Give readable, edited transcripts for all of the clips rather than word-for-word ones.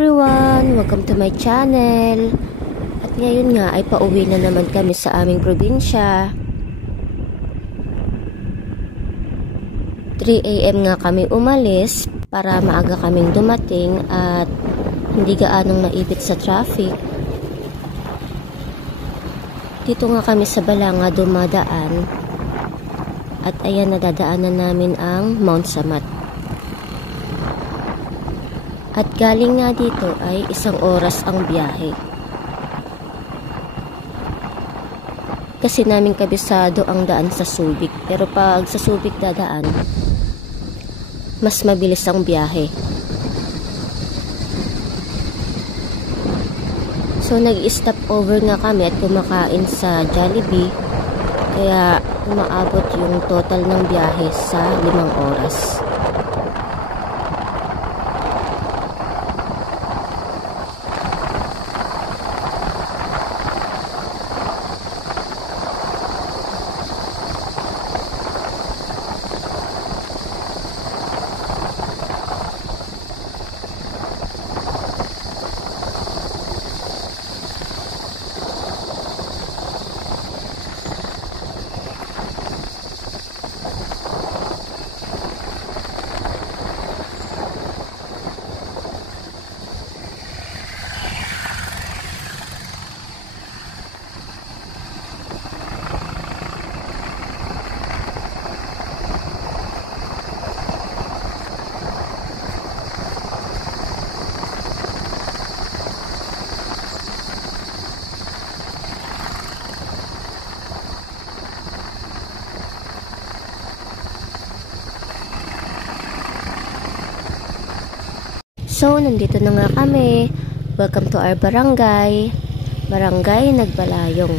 everyone! Welcome to my channel. At ngayon nga ay pauwi na naman kami sa aming probinsya. 3 AM nga kami umalis para maaga kaming dumating at hindi gaanong naipit sa traffic. Dito nga kami sa Balanga dumadaan at ayan, nadadaanan namin ang Mount Samat. At galing nga dito ay 1 oras ang biyahe. Kasi namin kabisado ang daan sa Subic. Pero pag sa Subic dadaan, mas mabilis ang biyahe. So nag-stop over nga kami at kumakain sa Jollibee. Kaya umaabot yung total ng biyahe sa 5 oras. So, nandito na nga kami. Welcome to our barangay. Barangay Nagbalayong.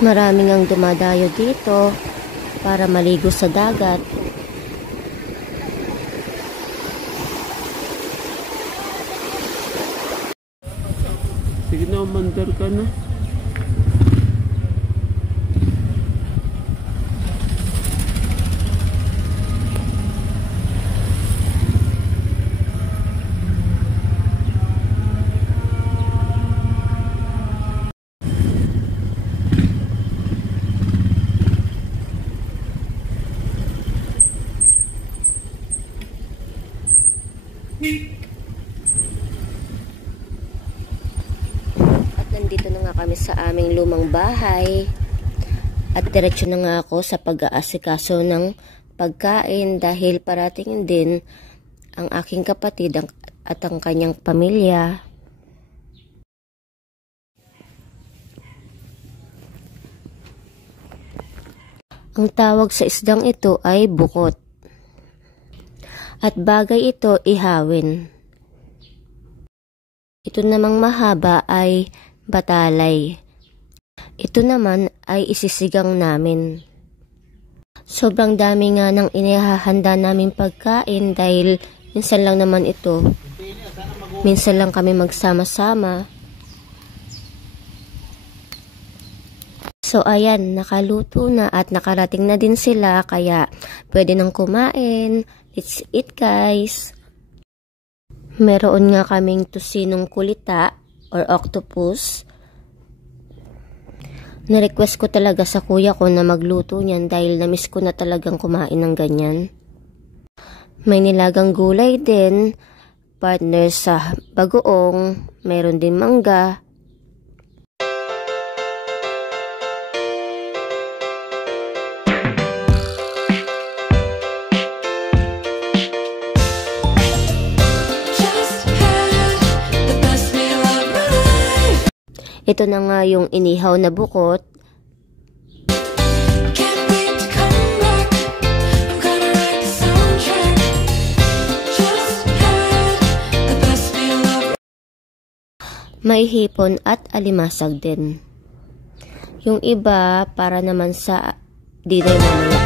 Maraming ang dumadayo dito para maligo sa dagat. Sige na, mandar ka na. At nandito na nga kami sa aming lumang bahay. At diretso na nga ako sa pag-aasikaso ng pagkain dahil parating din ang aking kapatid at ang kanyang pamilya. Ang tawag sa isdang ito ay bukot. At bagay ito ihawin. Ito namang mahaba ay batalay. Ito naman ay isisigang namin. Sobrang dami nga ng inihahanda naming pagkain dahil minsan lang naman ito. Minsan lang kami magsama-sama. So ayan, nakaluto na at nakarating na din sila kaya pwede nang kumain. Let's eat, guys. Meron nga kaming tusinong kulita or octopus. Na-request ko talaga sa kuya ko na magluto niyan dahil na-miss ko na talagang kumain ng ganyan. May nilagang gulay din, partner sa bagoong, meron din mangga. Ito na nga yung inihaw na bukot. May hipon at alimasag din. Yung iba para naman sa dinner mamaya.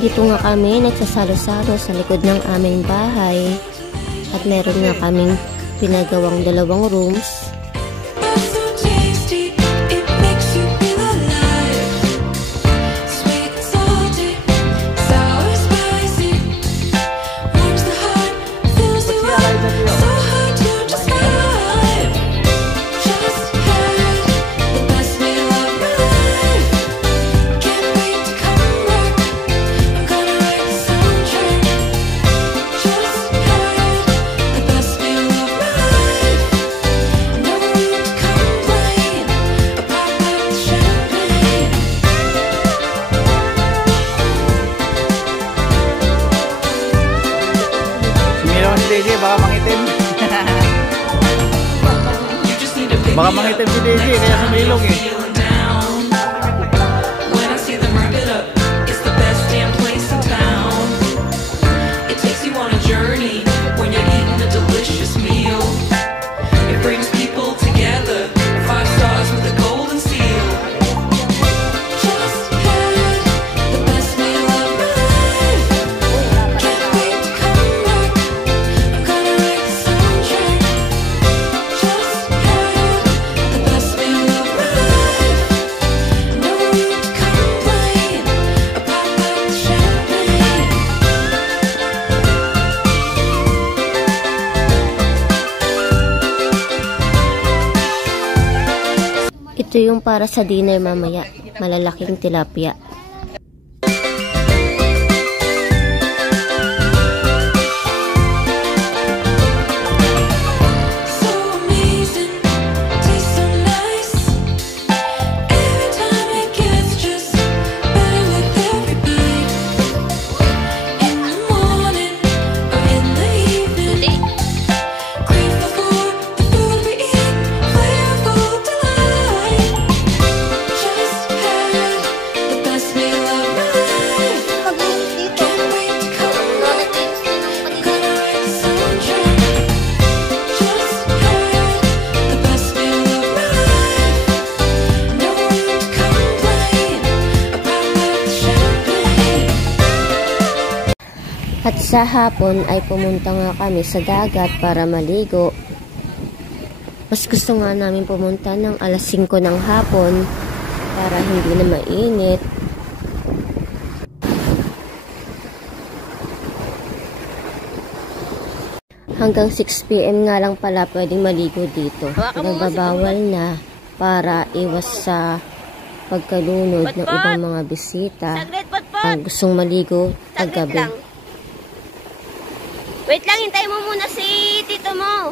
Dito nga kami nagsasalo-salo sa likod ng aming bahay. At meron nga kaming pinagawang 2 rooms. Daisy, baka mangitim. Baka mangitim si Daisy, kaya sumilong eh. Ito yung para sa dinner mamaya, malalaking tilapia. At sa hapon ay pumunta nga kami sa dagat para maligo. Mas gusto nga namin pumunta ng alas 5 ng hapon para hindi na mainit. Hanggang 6 PM nga lang pala pwedeng maligo dito. Nagbabawal na para iwas sa pagkalunod ng ibang mga bisita ang gustong maligo tagabi. Wait lang, hintayin mo muna si tito mo.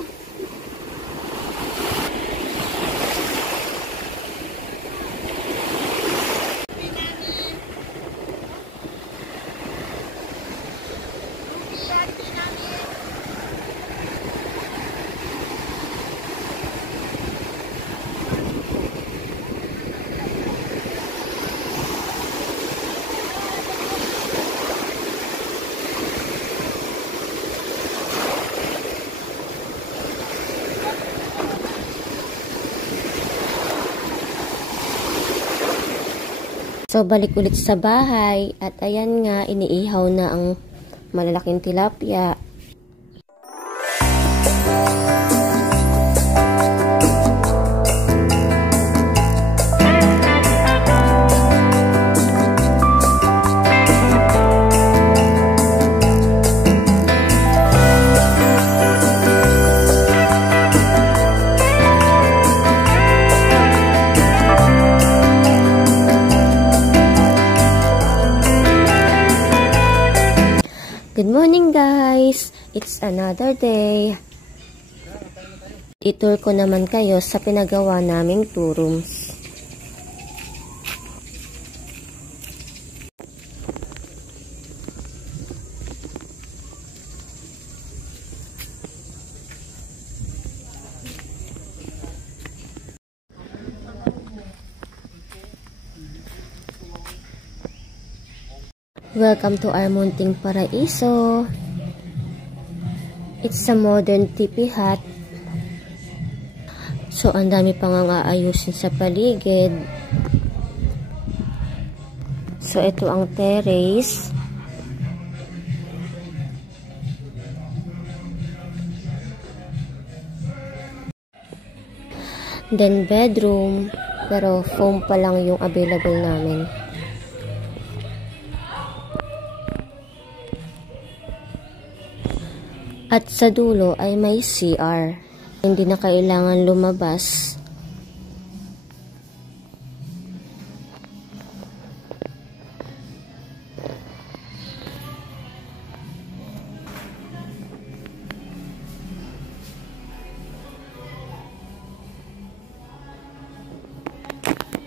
So, balik ulit sa bahay at ayan nga, iniihaw na ang malalaking tilapia. Good morning guys! It's another day. I-tour ko naman kayo sa pinagawa naming 2 rooms. Welcome to our munting paraiso. It's a modern tipi hut. So, ang dami pang aayusin sa paligid. So, ito ang terrace. Then, bedroom. Pero, foam pa lang yung available namin. At sa dulo ay may CR. Hindi na kailangan lumabas.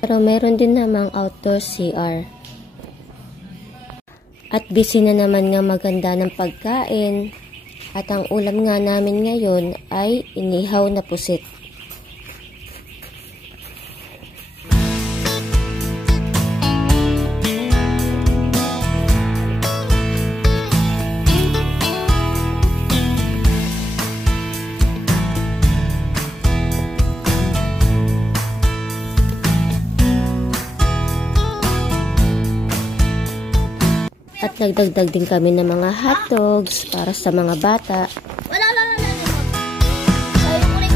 Pero meron din namang outdoor CR. At busy na naman nga maganda ng pagkain. At ang ulam nga namin ngayon ay inihaw na pusit. At nagdagdag din kami ng mga hotdogs para sa mga bata. Wala. Ayun mo rin.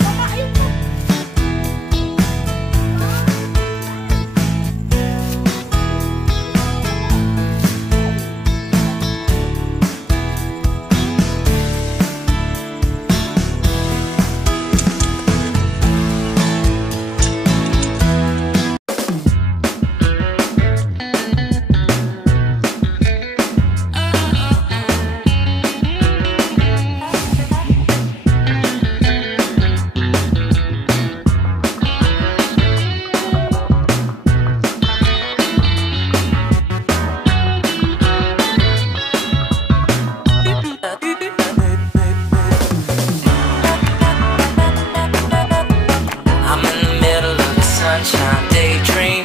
Baka ayun mo. Sunshine daydream.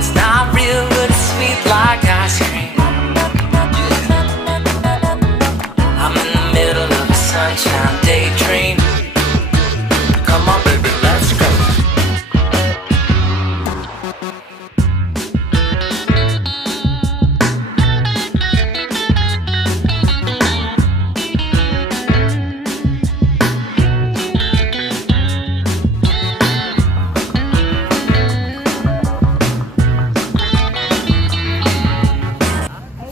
It's not real, but it's sweet like ice cream. I'm in the middle of a sunshine daydream. Come on, baby, let's go.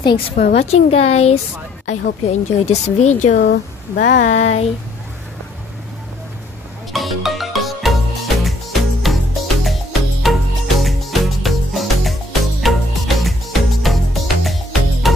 Thanks for watching, guys. I hope you enjoyed this video. Bye!